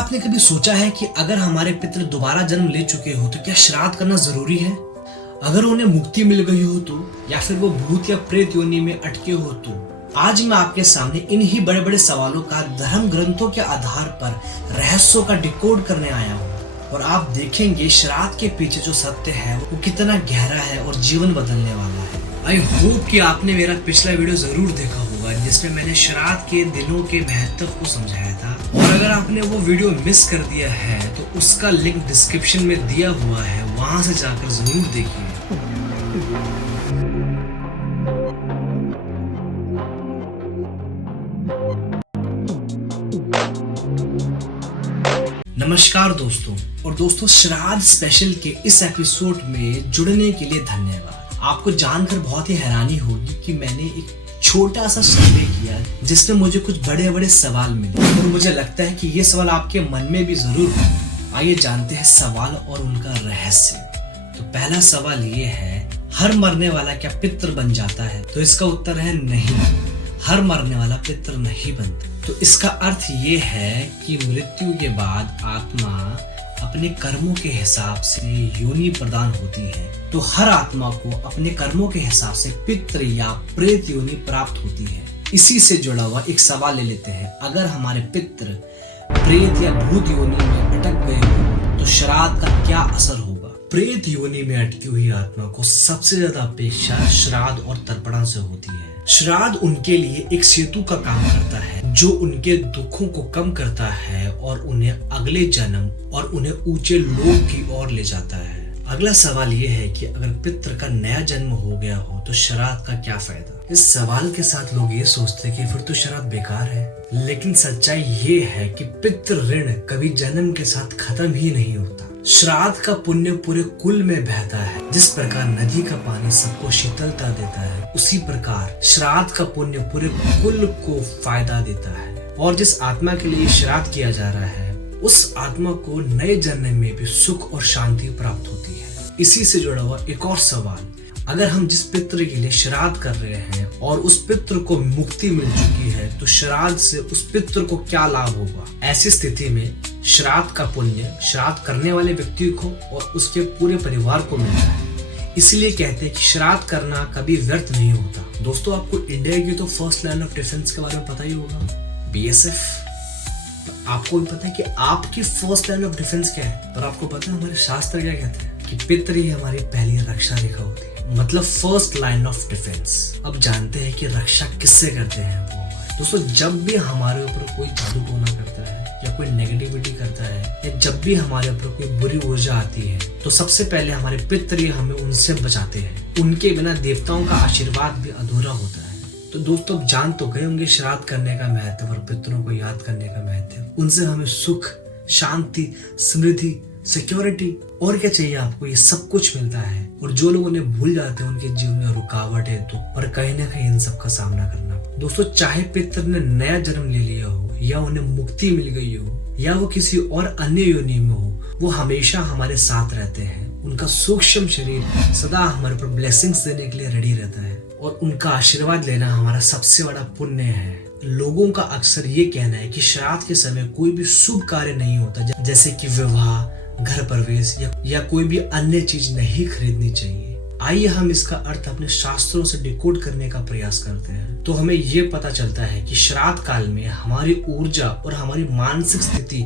आपने कभी सोचा है कि अगर हमारे पितृ दोबारा जन्म ले चुके हो तो क्या श्राद्ध करना जरूरी है? अगर उन्हें मुक्ति मिल गई हो तो, या फिर वो भूत या प्रेत योनि में अटके हो तो? आज मैं आपके सामने इन्हीं बड़े बड़े सवालों का धर्म ग्रंथों के आधार पर रहस्यों का डिकोड करने आया हूँ, और आप देखेंगे श्राद्ध के पीछे जो सत्य है वो कितना गहरा है और जीवन बदलने वाला है। आई होप कि आपने मेरा पिछला वीडियो जरूर देखा होगा जिसमें मैंने श्राद्ध के दिनों के महत्व को समझाया था, और अगर आपने वो वीडियो मिस कर दिया है तो उसका लिंक डिस्क्रिप्शन में दिया हुआ है, वहां से जाकर जरूर देखिए। नमस्कार दोस्तों, और दोस्तों श्राद्ध स्पेशल के इस एपिसोड में जुड़ने के लिए धन्यवाद। आपको जानकर बहुत ही हैरानी होगी कि मैंने एक छोटा सा सर्वे किया जिसमें मुझे कुछ बड़े बड़े सवाल मिले, और मुझे लगता है कि ये सवाल आपके मन में भी जरूर हो। आइए जानते हैं सवाल और उनका रहस्य। तो पहला सवाल ये है, हर मरने वाला क्या पितृ बन जाता है? तो इसका उत्तर है नहीं, हर मरने वाला पितृ नहीं बनता। तो इसका अर्थ ये है कि मृत्यु के बाद आत्मा अपने कर्मों के हिसाब से योनि प्रदान होती है। तो हर आत्मा को अपने कर्मों के हिसाब से पितृ या प्रेत योनि प्राप्त होती है। इसी से जुड़ा हुआ एक सवाल ले लेते हैं, अगर हमारे पितृ प्रेत या भूत योनि में अटक गए हो तो श्राद्ध का क्या असर होगा? प्रेत योनि में अटकी हुई आत्मा को सबसे ज्यादा अपेक्षा श्राद्ध और तर्पणा से होती है। श्राद्ध उनके लिए एक सेतु का काम करता है जो उनके दुखों को कम करता है और उन्हें अगले जन्म और उन्हें ऊंचे लोक की ओर ले जाता है। अगला सवाल ये है कि अगर पितृ का नया जन्म हो गया हो तो श्राद्ध का क्या फायदा? इस सवाल के साथ लोग ये सोचते हैं कि फिर तो श्राद्ध बेकार है, लेकिन सच्चाई ये है कि पितृ ऋण कभी जन्म के साथ खत्म ही नहीं होता। श्राद्ध का पुण्य पूरे कुल में बहता है। जिस प्रकार नदी का पानी सबको शीतलता देता है, उसी प्रकार श्राद्ध का पुण्य पूरे कुल को फायदा देता है। और जिस आत्मा के लिए श्राद्ध किया जा रहा है उस आत्मा को नए जन्म में भी सुख और शांति प्राप्त होती है। इसी से जुड़ा हुआ एक और सवाल, अगर हम जिस पितृ के लिए श्राद्ध कर रहे हैं और उस पितृ को मुक्ति मिल चुकी है तो श्राद्ध से उस पितृ को क्या लाभ होगा? ऐसी स्थिति में श्राद्ध का पुण्य श्राद्ध करने वाले व्यक्ति को और उसके पूरे परिवार को मिलता है। इसलिए कहते हैं कि श्राद्ध करना कभी व्यर्थ नहीं होता। दोस्तों, आपको इंडिया की तो फर्स्ट लाइन ऑफ डिफेंस के बारे में पता ही होगा, BSF। तो आपको भी पता है कि आपकी फर्स्ट लाइन ऑफ डिफेंस क्या है, और आपको पता है हमारे शास्त्र क्या कहते हैं कि पितृ ही हमारी पहली रक्षा रेखा होती है, मतलब फर्स्ट लाइन ऑफ डिफेंस। अब जानते हैं कि रक्षा किससे करते हैं वो। दोस्तों, जब भी हमारे ऊपर कोई जादू टोना करता है या कोई नेगेटिविटी करता है या जब भी हमारे ऊपर कोई बुरी ऊर्जा आती है तो सबसे पहले हमारे पितृ हमें उनसे बचाते हैं। उनके बिना देवताओं का आशीर्वाद भी अधूरा होता है। तो दोस्तों, जान तो गए होंगे श्राद्ध करने का महत्व और पितरों को याद करने का महत्व। उनसे हमें सुख, शांति, समृद्धि, सिक्योरिटी और क्या चाहिए आपको, ये सब कुछ मिलता है। और जो लोग उन्हें भूल जाते हैं उनके जीवन में रुकावट है तो पर कहीं ना कहीं इन सब का सामना करना। दोस्तों, चाहे पितृ ने नया जन्म ले लिया हो या उन्हें मुक्ति मिल गई हो या वो किसी और अन्य योनि में हो, वो हमेशा हमारे साथ रहते हैं। उनका सूक्ष्म शरीर सदा हमारे ऊपर ब्लेसिंग्स देने के लिए रेडी रहता है, और उनका आशीर्वाद लेना हमारा सबसे बड़ा पुण्य है। लोगों का अक्सर ये कहना है कि श्राद्ध के समय कोई भी शुभ कार्य नहीं होता, जैसे कि विवाह, घर प्रवेश या कोई भी अन्य चीज नहीं खरीदनी चाहिए। आइए हम इसका अर्थ अपने शास्त्रों से डिकोड करने का प्रयास करते हैं। तो हमें ये पता चलता है कि श्राद्ध काल में हमारी ऊर्जा और हमारी मानसिक स्थिति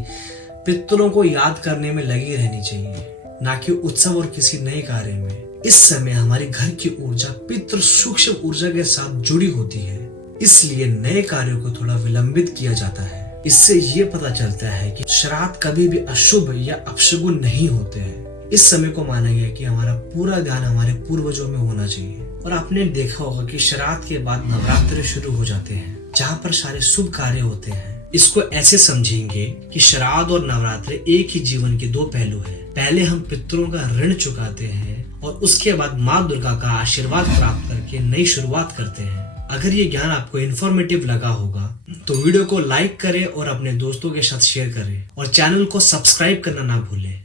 पितरों को याद करने में लगी रहनी चाहिए, ना कि उत्सव और किसी नए कार्य में। इस समय हमारे घर की ऊर्जा पितृ सूक्ष्म ऊर्जा के साथ जुड़ी होती है, इसलिए नए कार्यों को थोड़ा विलंबित किया जाता है। इससे ये पता चलता है कि श्राद्ध कभी भी अशुभ या अपशगुन नहीं होते हैं। इस समय को माना गया कि हमारा पूरा ध्यान हमारे पूर्वजों में होना चाहिए। और आपने देखा होगा कि श्राद्ध के बाद नवरात्रि शुरू हो जाते हैं, जहाँ पर सारे शुभ कार्य होते हैं। इसको ऐसे समझेंगे कि श्राद्ध और नवरात्रि एक ही जीवन के दो पहलू हैं। पहले हम पितरों का ऋण चुकाते हैं और उसके बाद माँ दुर्गा का आशीर्वाद प्राप्त करके नई शुरुआत करते हैं। अगर ये ज्ञान आपको इन्फॉर्मेटिव लगा होगा तो वीडियो को लाइक करें और अपने दोस्तों के साथ शेयर करें, और चैनल को सब्सक्राइब करना ना भूलें।